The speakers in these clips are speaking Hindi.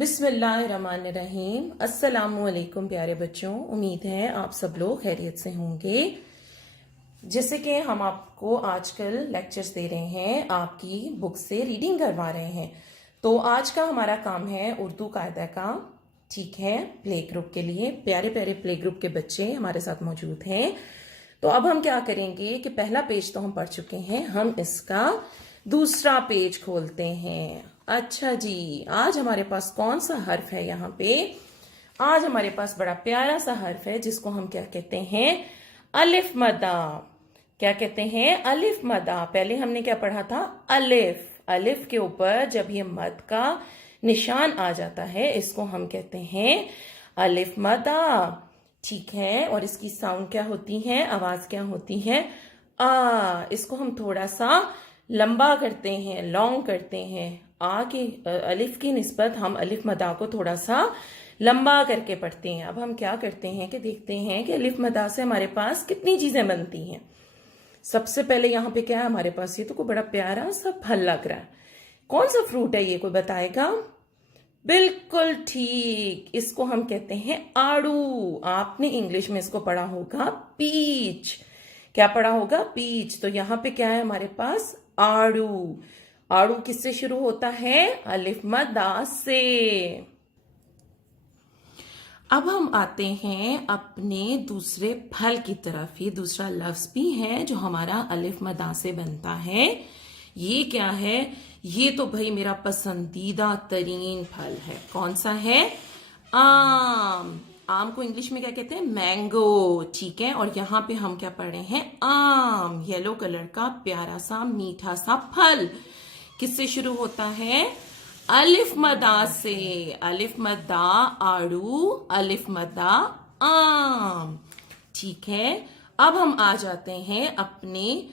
बिस्मिल्लाहिर्रहमानिर्रहीम। अस्सलामुअलैकुम प्यारे बच्चों, उम्मीद है आप सब लोग खैरियत से होंगे। जैसे कि हम आपको आजकल लेक्चर्स दे रहे हैं, आपकी बुक से रीडिंग करवा रहे हैं, तो आज का हमारा काम है उर्दू कायदा का। ठीक है, प्ले ग्रुप के लिए प्यारे प्यारे प्ले ग्रुप के बच्चे हमारे साथ मौजूद हैं। तो अब हम क्या करेंगे कि पहला पेज तो हम पढ़ चुके हैं, हम इसका दूसरा पेज खोलते हैं। अच्छा जी, आज हमारे पास कौन सा हर्फ है यहाँ पे? आज हमारे पास बड़ा प्यारा सा हर्फ है जिसको हम क्या कहते हैं? अलिफ मदा। क्या कहते हैं? अलिफ मदा। पहले हमने क्या पढ़ा था? अलिफ। अलिफ के ऊपर जब ये मद का निशान आ जाता है, इसको हम कहते हैं अलिफ मदा। ठीक है, और इसकी साउंड क्या होती है? आवाज क्या होती है? आ। इसको हम थोड़ा सा लंबा करते हैं, लॉन्ग करते हैं। आ के अलिफ की निस्बत हम अलिफ मदा को थोड़ा सा लंबा करके पढ़ते हैं। अब हम क्या करते हैं कि देखते हैं कि अलिफ मदा से हमारे पास कितनी चीजें बनती हैं। सबसे पहले यहाँ पे क्या है हमारे पास? ये तो कोई बड़ा प्यारा सा फल लग रहा है। कौन सा फ्रूट है ये, कोई बताएगा? बिल्कुल ठीक, इसको हम कहते हैं आड़ू। आपने इंग्लिश में इसको पढ़ा होगा पीच। क्या पढ़ा होगा? पीच। तो यहाँ पे क्या है हमारे पास? आड़ू। आड़ू किससे शुरू होता है? अलिफ मदा से। अब हम आते हैं अपने दूसरे फल की तरफ। ये दूसरा लफ्ज भी है जो हमारा अलिफ मदा से बनता है। ये क्या है? ये तो भाई मेरा पसंदीदा तरीन फल है। कौन सा है? आम। आम को इंग्लिश में क्या कहते हैं? मैंगो। ठीक है, और यहाँ पे हम क्या पढ़ रहे हैं? आम। येलो कलर का प्यारा सा मीठा सा फल किससे शुरू होता है? अलिफ मदा से। अलिफ मदा आड़ू, अलिफ मदा आम। ठीक है, अब हम आ जाते हैं अपने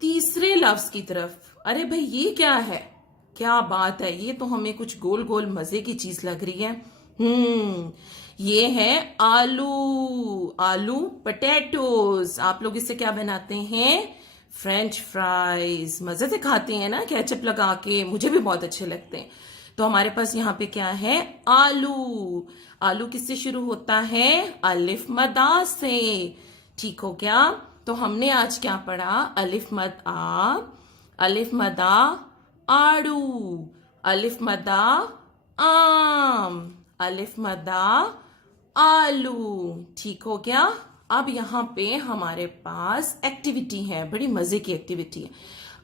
तीसरे लफ्ज की तरफ। अरे भाई ये क्या है? क्या बात है, ये तो हमें कुछ गोल गोल मजे की चीज लग रही है। ये है आलू। आलू पोटैटोज। आप लोग इससे क्या बनाते हैं? French fries. मजे से खाते हैं ना केचप लगा के, मुझे भी बहुत अच्छे लगते हैं। तो हमारे पास यहाँ पे क्या है? आलू। आलू किससे शुरू होता है? अलिफ मदा से। ठीक हो गया? तो हमने आज क्या पढ़ा? अलिफ मद आ, अलिफ मदा आड़ू, अलिफ मदा आम, अलिफ मदा आलू। ठीक हो गया? अब यहाँ पे हमारे पास एक्टिविटी है, बड़ी मजे की एक्टिविटी है।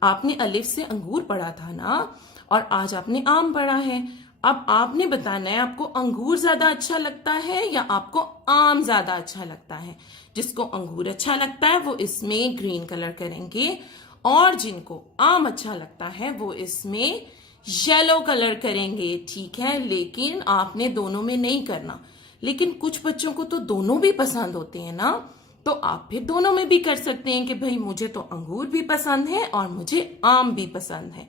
आपने अलिफ से अंगूर पढ़ा था ना, और आज आपने आम पढ़ा है। अब आपने बताना है आपको अंगूर ज्यादा अच्छा लगता है या आपको आम ज्यादा अच्छा लगता है। जिसको अंगूर अच्छा लगता है वो इसमें ग्रीन कलर करेंगे, और जिनको आम अच्छा लगता है वो इसमें येलो कलर करेंगे। ठीक है, लेकिन आपने दोनों में नहीं करना। लेकिन कुछ बच्चों को तो दोनों भी पसंद होते हैं ना, तो आप फिर दोनों में भी कर सकते हैं कि भाई मुझे तो अंगूर भी पसंद है और मुझे आम भी पसंद है।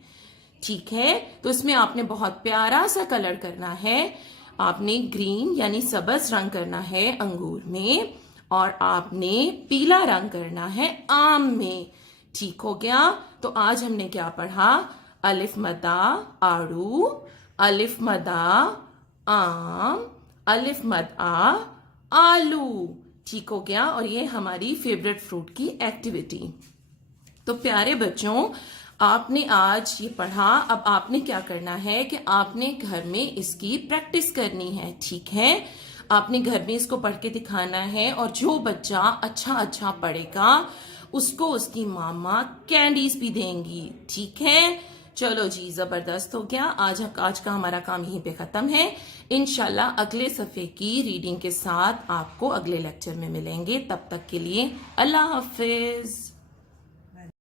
ठीक है, तो इसमें आपने बहुत प्यारा सा कलर करना है। आपने ग्रीन यानी सब्ज रंग करना है अंगूर में, और आपने पीला रंग करना है आम में। ठीक हो गया? तो आज हमने क्या पढ़ा? अलिफ मदा आड़ू, अलिफ मदा आम, अलिफ मदा आलू। ठीक हो गया? और ये हमारी फेवरेट फ्रूट की एक्टिविटी। तो प्यारे बच्चों, आपने आज ये पढ़ा। अब आपने क्या करना है कि आपने घर में इसकी प्रैक्टिस करनी है। ठीक है, आपने घर में इसको पढ़ के दिखाना है, और जो बच्चा अच्छा अच्छा पढ़ेगा उसको उसकी मामा कैंडीज भी देंगी। ठीक है, चलो जी, जबरदस्त हो गया। आज का हमारा काम यहीं पे खत्म है। इंशाल्लाह अगले सफे की रीडिंग के साथ आपको अगले लेक्चर में मिलेंगे। तब तक के लिए अल्लाह हाफिज।